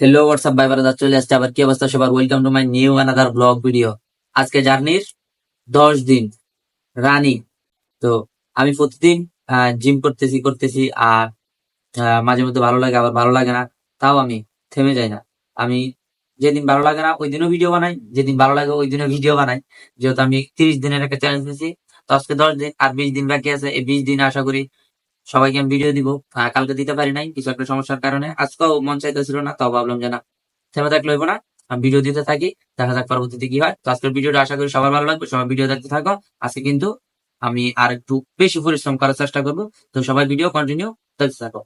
Hello WhatsApp ভাই brother, চলে আসছে আবার। কি অবস্থা সবার? Welcome to my new another blog video. আজকে জার্নির 10 দিন রানিং। তো আমি প্রতিদিন জিম করতেছি আর মাঝে মধ্যে ভালো লাগে, আবার ভালো লাগে না। তাও আমি থেমে যাই না। আমি যেদিন ভালো লাগে না ওই দিনও ভিডিও বানাই, যেদিন ভালো লাগে ওই দিনও ভিডিও বানাই। যেহেতু আমি 30 দিনের একটা চ্যালেঞ্জ দিয়েছি, তো আজকে 10 দিন আর 20 দিন বাকি আছে। এই 20 দিন আশা করি সবাইকে আমি ভিডিও দিব। কালকে দিতে পারি নাই কিছু একটা সমস্যার কারণে, আজকেও মন চাইতেছিল না, তাও ভাবলাম যে না, থেমে থাকলে হইব না, আমি ভিডিও দিতে থাকি। দেখা যাক পরবর্তীতে কি হয়। তো আজকের ভিডিওটা আশা করি সবার ভালো লাগবে, সবাই ভিডিও দেখতে থাকো। আজকে কিন্তু আমি আর একটু বেশি পরিশ্রম করার চেষ্টা করবো। তো সবাই ভিডিও কন্টিনিউ দেখতে থাকো।